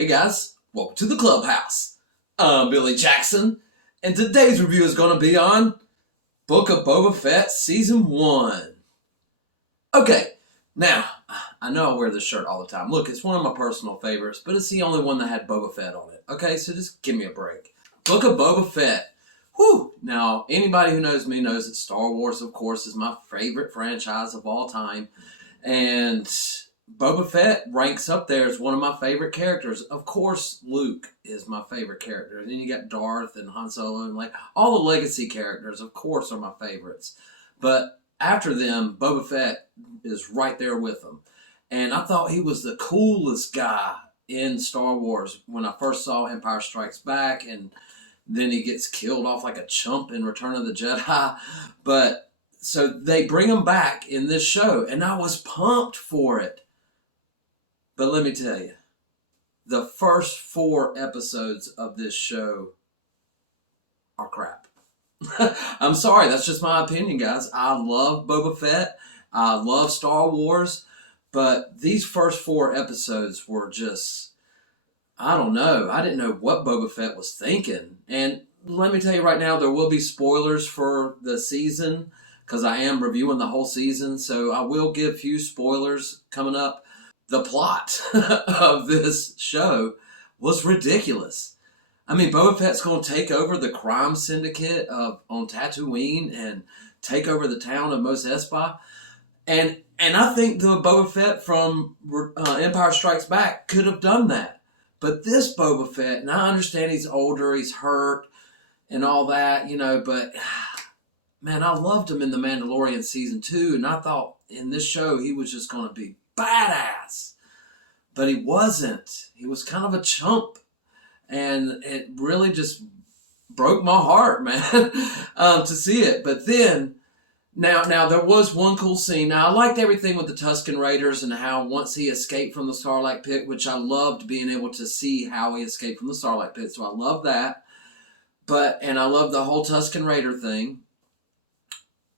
Hey guys, welcome to the clubhouse. I'm Billy Jackson, and today's review is going to be on Book of Boba Fett Season 1. Okay, now, I know I wear this shirt all the time. Look, it's one of my personal favorites, but it's the only one that had Boba Fett on it. Okay, so just give me a break. Book of Boba Fett. Whew! Now, anybody who knows me knows that Star Wars, of course, is my favorite franchise of all time. And Boba Fett ranks up there as one of my favorite characters. Of course, Luke is my favorite character. And then you got Darth and Han Solo and like all the legacy characters, of course, are my favorites. But after them, Boba Fett is right there with them. And I thought he was the coolest guy in Star Wars when I first saw Empire Strikes Back, and then he gets killed off like a chump in Return of the Jedi. But so they bring him back in this show, and I was pumped for it. But let me tell you, the first 4 episodes of this show are crap. I'm sorry, that's just my opinion, guys. I love Boba Fett. I love Star Wars. But these first 4 episodes were just, I don't know. I didn't know what Boba Fett was thinking. And let me tell you right now, there will be spoilers for the season because I am reviewing the whole season. So I will give a few spoilers coming up. The plot of this show was ridiculous. I mean, Boba Fett's going to take over the crime syndicate on Tatooine and take over the town of Mos Espa. And I think the Boba Fett from Empire Strikes Back could have done that. But this Boba Fett, and I understand he's older, he's hurt, and all that, but man, I loved him in The Mandalorian Season 2, and I thought in this show he was just going to be badass. But he wasn't. He was kind of a chump. And it really just broke my heart, man, to see it. But then, now there was one cool scene. Now, I liked everything with the Tusken Raiders and how once he escaped from the Sarlacc pit, which I loved being able to see how he escaped from the Sarlacc pit. So I love that. And I love the whole Tusken Raider thing.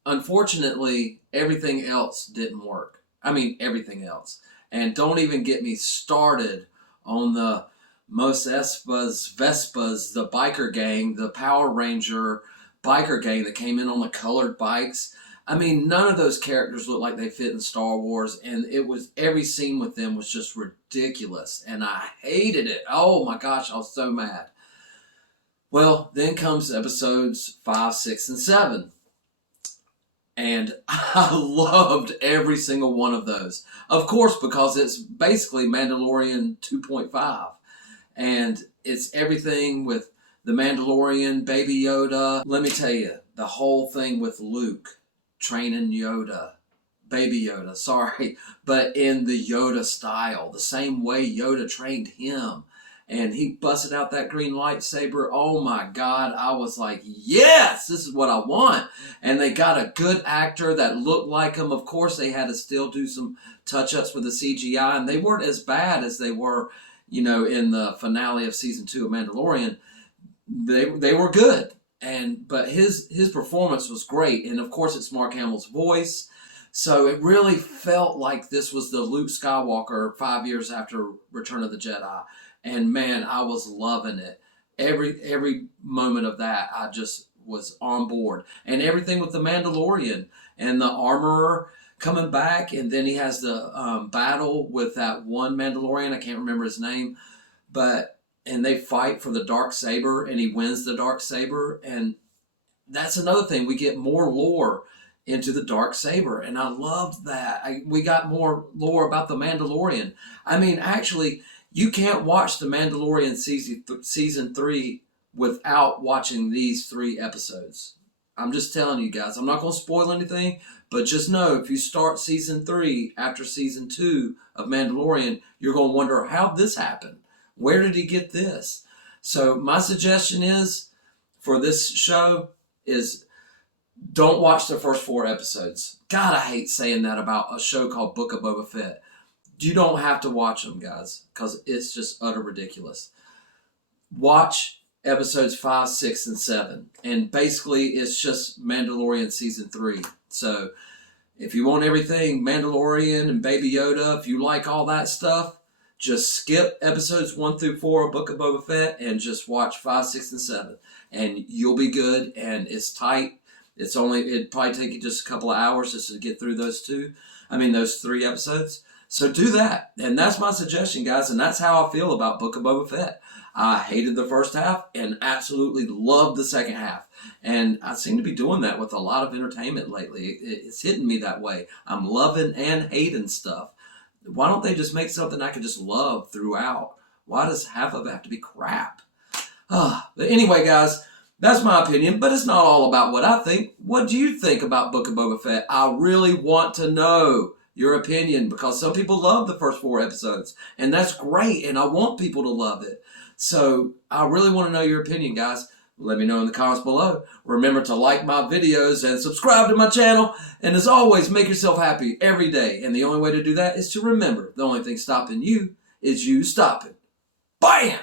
Unfortunately, everything else didn't work. I mean, everything else. And don't even get me started on the Mos Espas, Vespas, the biker gang, the Power Ranger biker gang that came in on the colored bikes. I mean, none of those characters look like they fit in Star Wars, and every scene with them was just ridiculous, and I hated it. Oh my gosh, I was so mad. Well, then comes episodes 5, 6, and 7. And I loved every single one of those. Of course, because it's basically Mandalorian 2.5. And it's everything with the Mandalorian, Baby Yoda. Let me tell you, the whole thing with Luke training Yoda. Baby Yoda, sorry. But in the Yoda style. The same way Yoda trained him. And he busted out that green lightsaber. Oh my God. I was like, yes, this is what I want. And they got a good actor that looked like him. Of course, they had to still do some touch-ups with the CGI. And they weren't as bad as they were, in the finale of Season 2 of Mandalorian. They were good. But his performance was great. And of course, it's Mark Hamill's voice. So it really felt like this was the Luke Skywalker 5 years after Return of the Jedi. And man, I was loving it. Every moment of that, I just was on board. And everything with the Mandalorian and the armorer coming back, and then he has the battle with that one Mandalorian, I can't remember his name, and they fight for the dark saber, and he wins the dark saber. And that's another thing, we get more lore into the dark saber, and I loved that. We got more lore about the Mandalorian. I mean, actually, you can't watch The Mandalorian season 3 without watching these 3 episodes. I'm just telling you guys. I'm not going to spoil anything, but just know if you start Season 3 after Season 2 of Mandalorian, you're going to wonder how this happened. Where did he get this? So my suggestion is, for this show, is don't watch the first 4 episodes. God, I hate saying that about a show called Book of Boba Fett. You don't have to watch them, guys, because it's just utter ridiculous. Watch episodes 5, 6, and 7. And basically, it's just Mandalorian Season 3. So, if you want everything, Mandalorian and Baby Yoda, if you like all that stuff, just skip episodes 1 through 4 of Book of Boba Fett and just watch 5, 6, and 7. And you'll be good, and it's tight. It'd probably take you just a couple of hours just to get through those 3 episodes. So do that. And that's my suggestion, guys. And that's how I feel about Book of Boba Fett. I hated the first half and absolutely loved the second half. And I seem to be doing that with a lot of entertainment lately. It's hitting me that way. I'm loving and hating stuff. Why don't they just make something I can just love throughout? Why does half of it have to be crap? But anyway, guys, that's my opinion, but it's not all about what I think. What do you think about Book of Boba Fett? I really want to know your opinion, because some people love the first 4 episodes, and that's great, and I want people to love it. So I really want to know your opinion, guys. Let me know in the comments below. Remember to like my videos and subscribe to my channel. And as always, make yourself happy every day. And the only way to do that is to remember the only thing stopping you is you stopping. Bam!